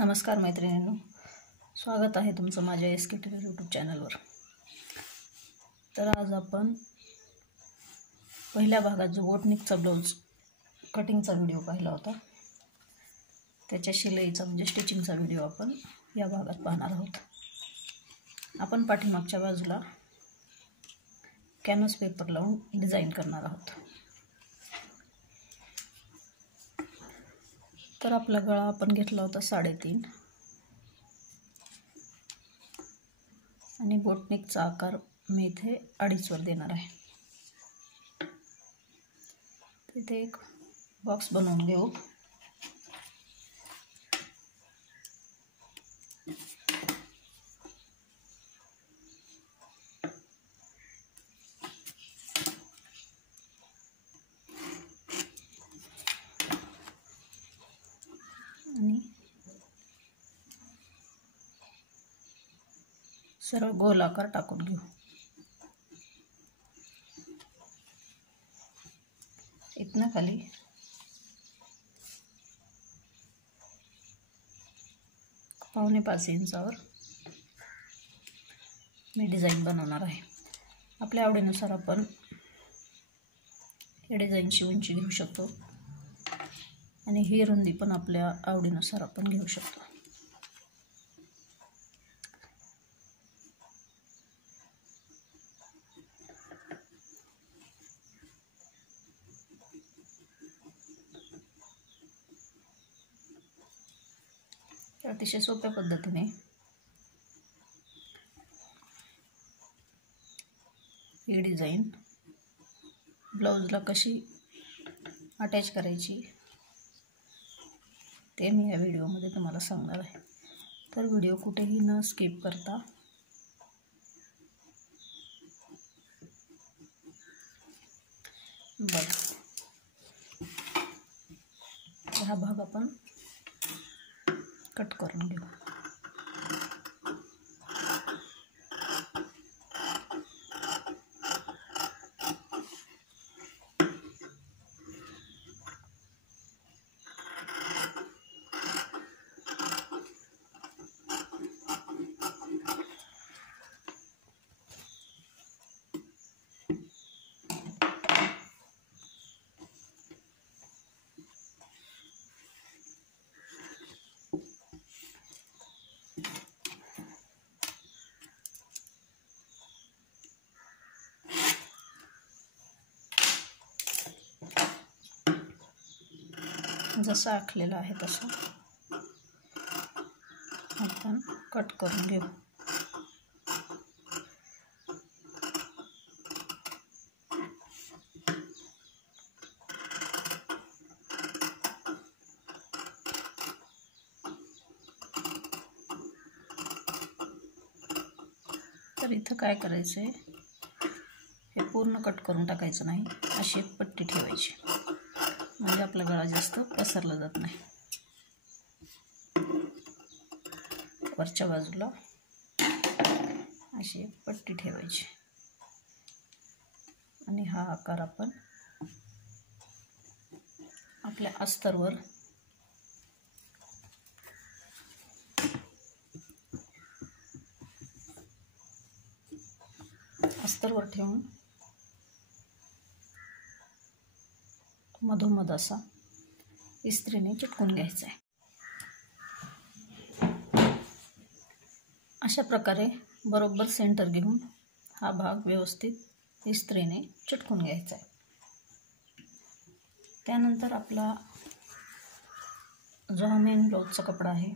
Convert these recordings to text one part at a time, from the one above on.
नमस्कार मैत्रिणींनो, स्वागत आहे तुमचं माझ्या SK टेलर यूट्यूब चॅनलवर। तर आज आपण पहिल्या भागात जो बोटनिकचा ब्लाउज कटिंगचा व्हिडिओ पाहिला होता, त्याच्या शिलाईचा म्हणजे स्टिचिंगचा व्हिडिओ आपण या भागात पाहणार आहोत। आपण पाठीमागच्या बाजूला कॅनव्हास पेपर लावून डिझाइन करणार आहोत। तर आपला गळा आपण घेतला होता 3.5 आणि बोटनिकचा आकार मी इथे 2.5 वर देणार आहे। इथे एक बॉक्स बनवून घेऊ। आणि सरळ गोल आकार टाकून घेऊ। इथनं खाली पावणे 5 इंचावर मी डिझाइन बनवणार आहे। आपल्या आवडीनुसार आपण या डिझाइनची उंची घेऊ शकतो आणि ही रुंदी पण आपल्या आवडीनुसार आपण घेऊ शकतो। अतिशय सोप्या पद्धतीने ही डिझाइन ब्लाउजला कशी अटॅच करायची ते मी या व्हिडिओमध्ये तुम्हाला सांगणार आहे। तर व्हिडिओ कुठेही न स्किप करता बघा। हा भाग आपण कट करून घेऊ। जसा आखलेला आहे तसा आपण कट करून घेऊ। तर इथं काय करायचं आहे, हे पूर्ण कट करून टाकायचं नाही, अशी एक पट्टी ठेवायची म्हणजे आपला गळा जास्त पसरला जात नाही। वरच्या बाजूला अशी एक पट्टी ठेवायची आणि हा आकार आपण आपल्या अस्तरवर ठेवून मधोमध असा इस्त्रीने चिटकून घ्यायचा आहे। अशा प्रकारे बरोबर सेंटर घेऊन हा भाग व्यवस्थित इस्त्रीने चिटकून घ्यायचा आहे। त्यानंतर आपला जो मेन ब्लाउजचा कपडा आहे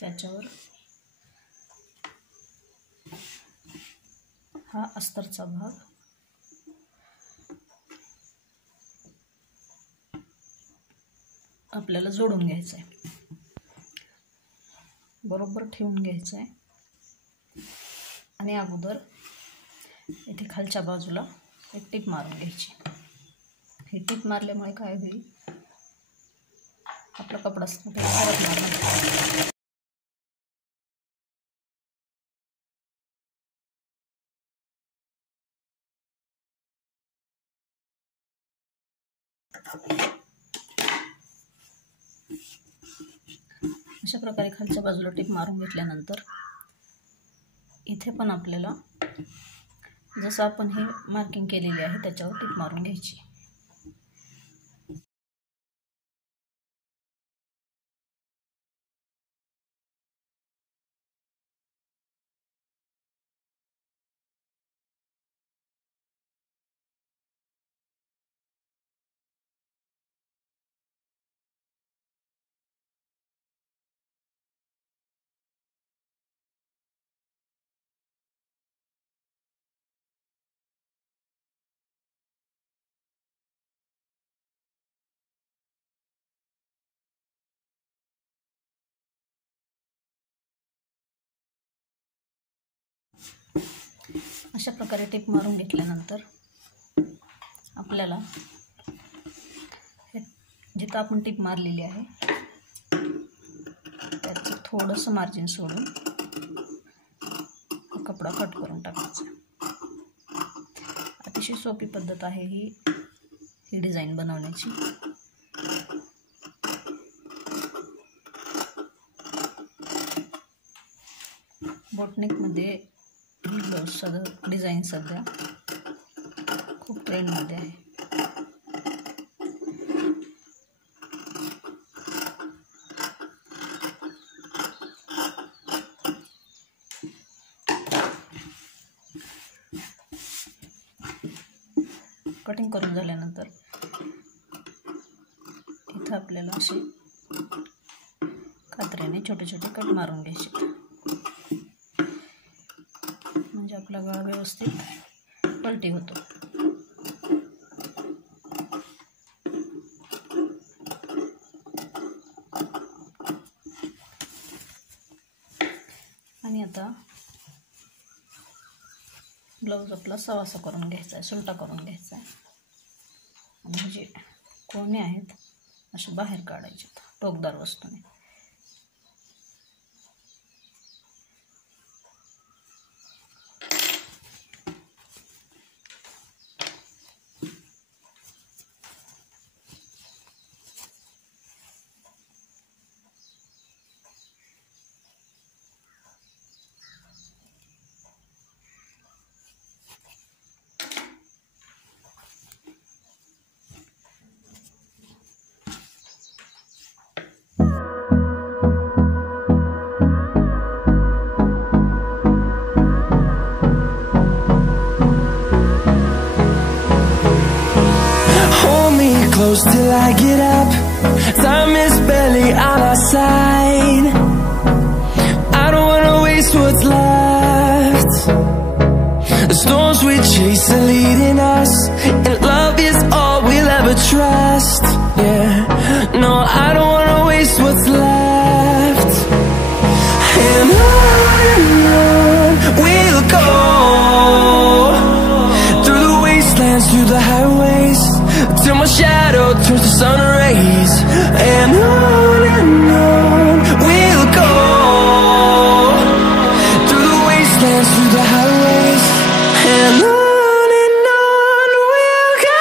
त्याच्यावर हा अस्तरचा भाग आपल्याला जोडून घ्यायचा आहे, बरोबर ठेवून घ्यायचं आहे आणि अगोदर इथे खालच्या बाजूला एक टिप मारून घ्यायची। ही टिप मारल्यामुळे काय होईल, आपला कपडा सरकणार नाही। अशा प्रकारे खालच्या बाजूला टिप मारून घेतल्यानंतर इथे पण आपल्याला जसं आपण हे मार्किंग केलेली आहे त्याच्यावर टिप मारून घ्यायची. अशा प्रकारे टिप मारून घेतल्यानंतर आपल्याला हे जिथं आपण टिप मारलेली आहे त्याचं थोडंसं मार्जिन सोडून हा कपडा कट करून टाकायचा. अतिशय सोपी पद्धत आहे ही डिझाईन बनवण्याची. बोटनेकमध्ये ही ब्लाऊज डिझाईन सध्या खूप ट्रेंडमध्ये आहे. कटिंग करून झाल्यानंतर इथं आपल्याला असे कात्र्याने छोटे छोटे कट मारून घ्यायचे म्हणजे आपला गळा व्यवस्थित पलटी होतो. आणि आता ब्लाऊज आपला सवासा करून घ्यायचा आहे, सुलटा करून घ्यायचा आहे आणि जे कोणे आहेत असे बाहेर काढायचे टोकदार वस्तूने. Close till I get up. Time is barely on our side. I don't wanna waste what's left. The storms we chase are leading us, and love is all we'll ever trust. Yeah, no, I don't wanna waste what's left. And on we'll go, through the wastelands, through the highways, till my shadow turns to sun rays. And on we'll go, through the wastelands, through the highways. And on we'll go.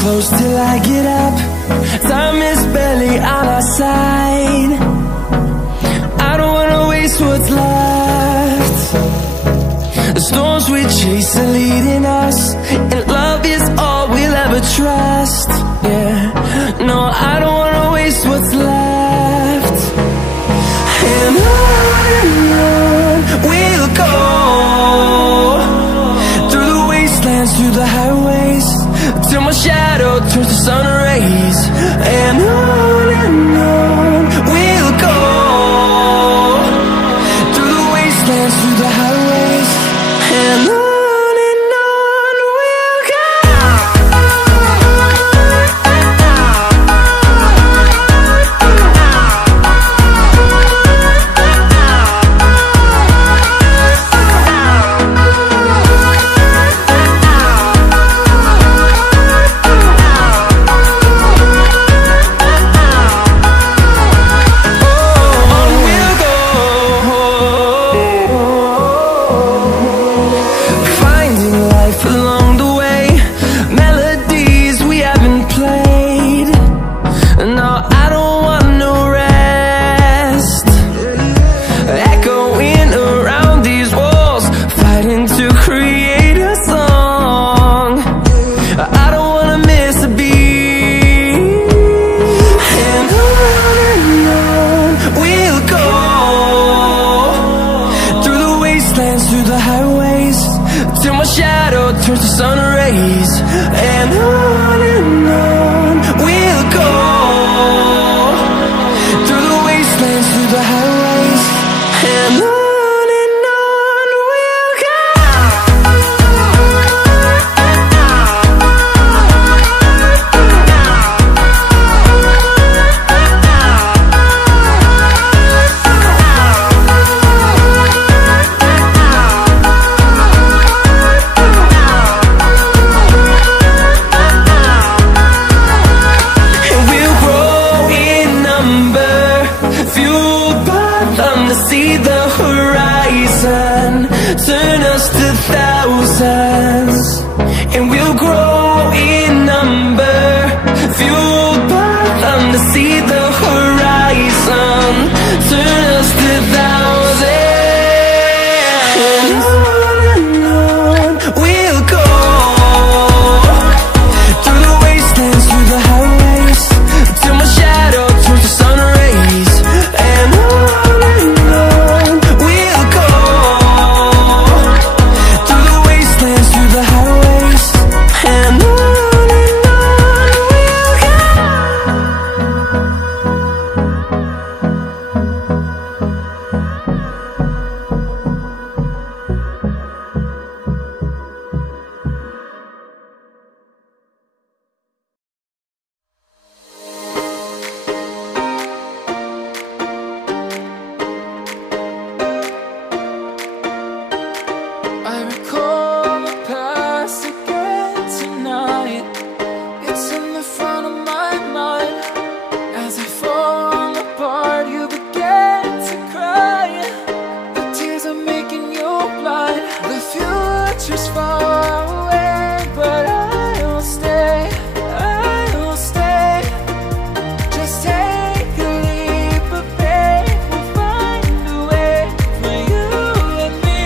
Close till I get up. Time is barely on our side. I don't wanna waste what's left. The storms we chase are leading us, and love is all we'll ever trust. Yeah, no, I don't wanna waste what's left. And on we'll go, wastelands, through the highways, till my shadow turns to sun rays. And on we'll go, through the wastelands, through the highways, and on we'll go. Through the highways, till my shadow turns to sun rays. And on we'll go, through the wastelands, through the highways, and on we'll go. See the horizon turn us to thousands, and we'll grow in number, fueled by them. To see the horizon turn us to thousands, and on we'll go, through the wastelands, through the highways, till my shadow turns to sun rays. And I recall the past again tonight. It's in the front of my mind. As I fall apart, you began to cry. The tears are making you blind. The future's far away, but I'll stay, I'll stay. Just take a leap of faith, we'll find a way for you and me.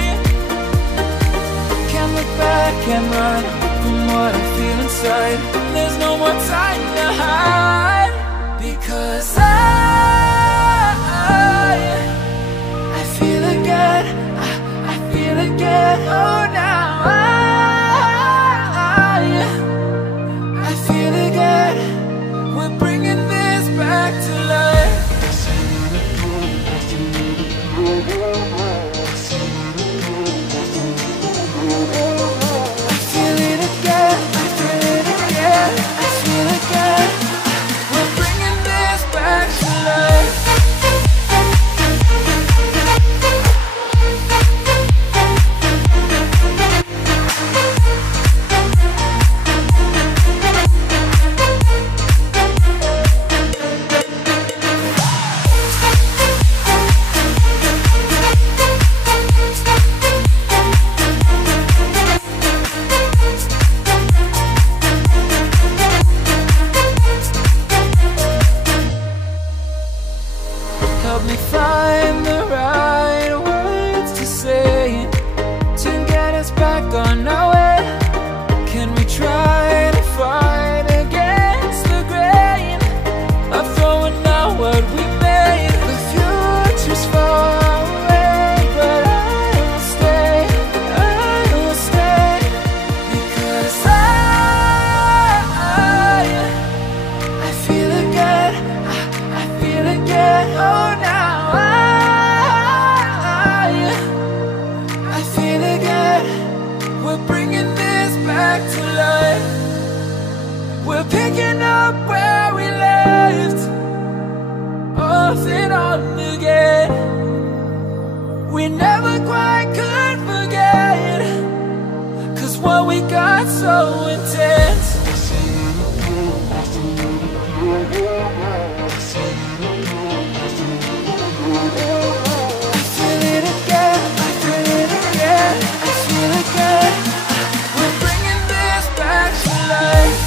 Can't look back and run from what I feel inside. There's no more time to hide, because I feel again, I feel again. Oh, now I feel again. We're bringing this back to life. I feel it again, I feel it again, I feel again. We're bringing this back to life. back to life. We're picking up where we left, off and on again. We never quite could forget, 'cause what we got so intense. I feel it again, I feel it again, I feel it again. We're bringing this back to life.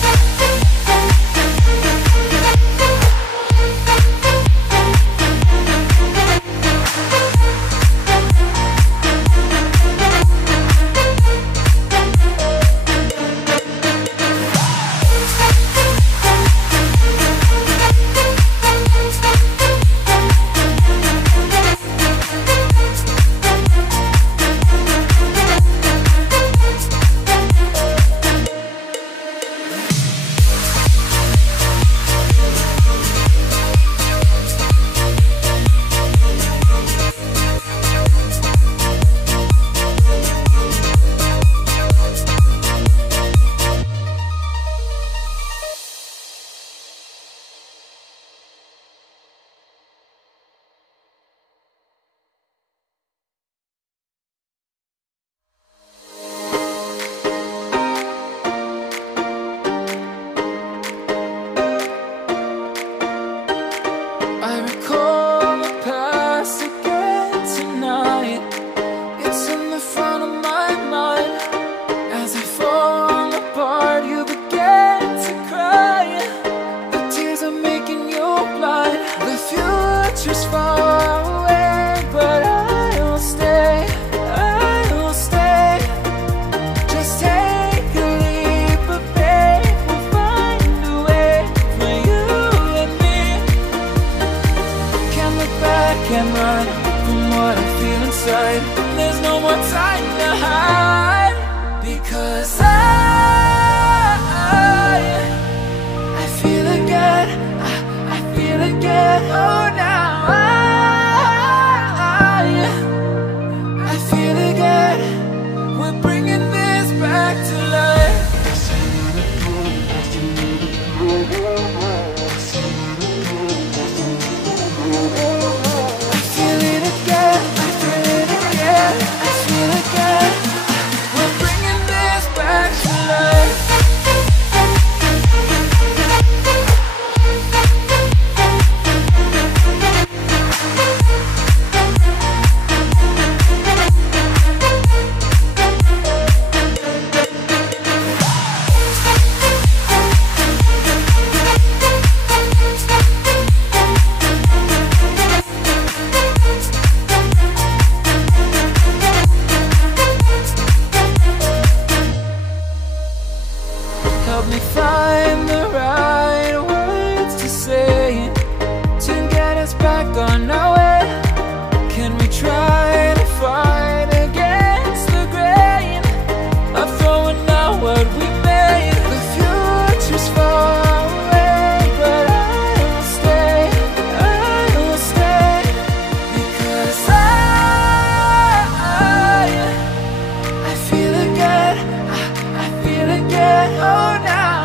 Can't run from what I feel inside. There's no more time to hide, because I feel again, I feel again. Oh, now I feel again. We're bringing this back to life. Help me find the right words to say to get us back on our way. Can we try to fight against the grain of throwing out what we made? The future's far away, but I will stay, because I feel again, I feel again. Oh, now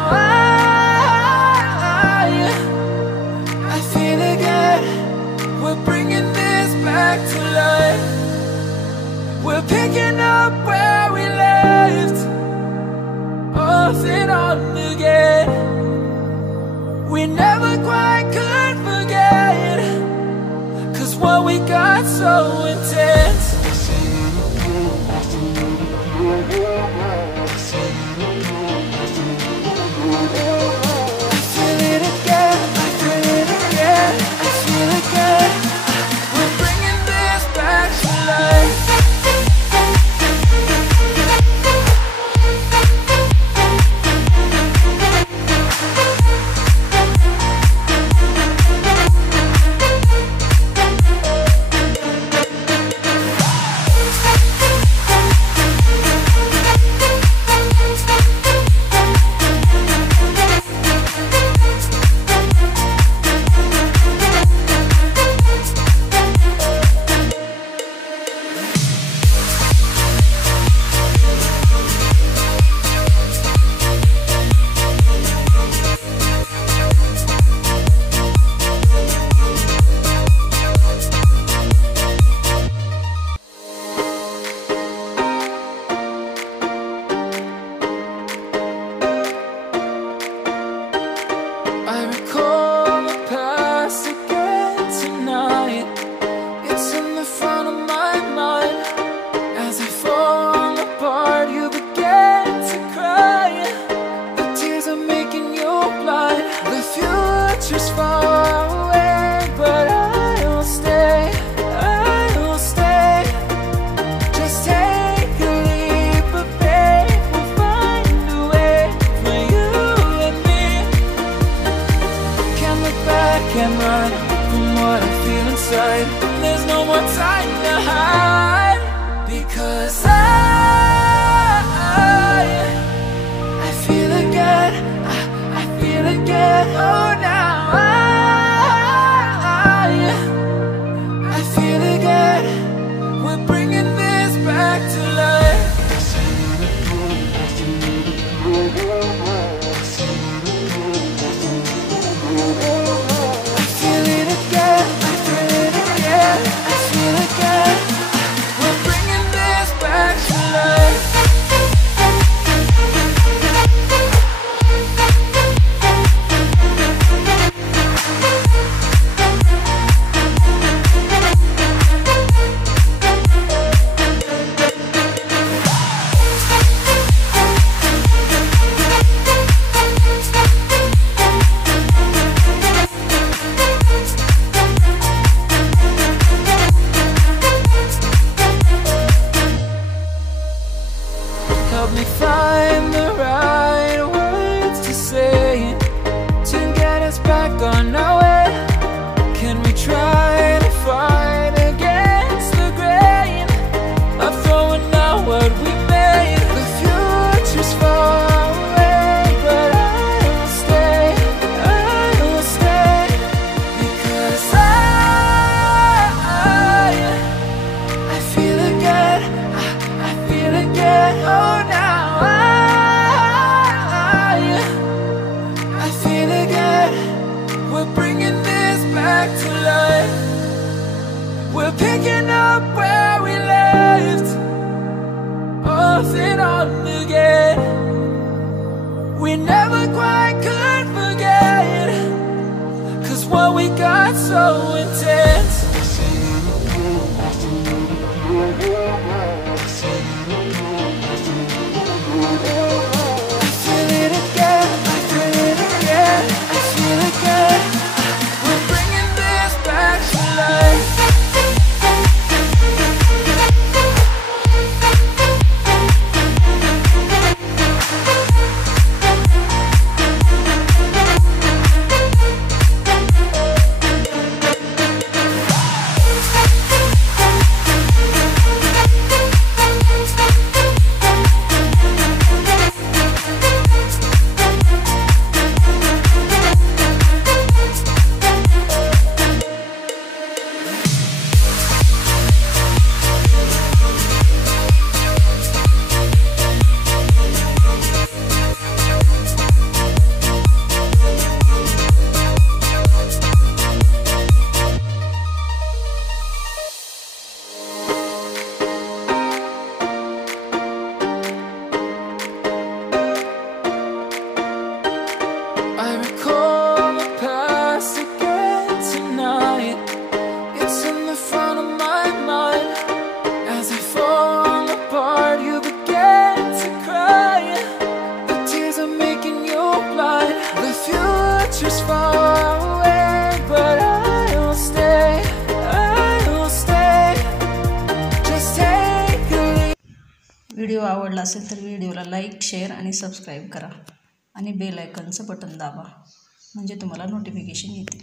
I feel again. We're bringing this back to life. We're picking up where we left, off and on again. We never quite could forget, 'cause what we got so intense. I feel it again, I feel it again, I feel it again. We're bringing this back to life. more time to hide, because I feel again, I feel again. Oh, now I feel again. We're bringing this back to life. I feel it again, I feel it again, I feel again. We're bringing this back to life. Help me find the right words to say to get us back on our way. Can we try to fight against the grain of throwing out what we made? The future's far away, but I will stay, because I feel again, I feel again. Oh, now I feel again. We're bringing this back to life. We're picking up where we left off and on again. We never quite could forget, 'cause what we got so intense. I feel it again, I feel it again, I feel again. We're bringing this back to life. I recall the past again tonight. It's in the front of my mind. As I fall apart, you begin to cry. The tears are making you blind. The future's far away, but I will stay, just take a leap. Video आवडला असेल तर व्हिडिओला like, share आणि subscribe करा आणि bell आयकॉनचं button दाबा, म्हणजे तुम्हाला नोटिफिकेशन येतील.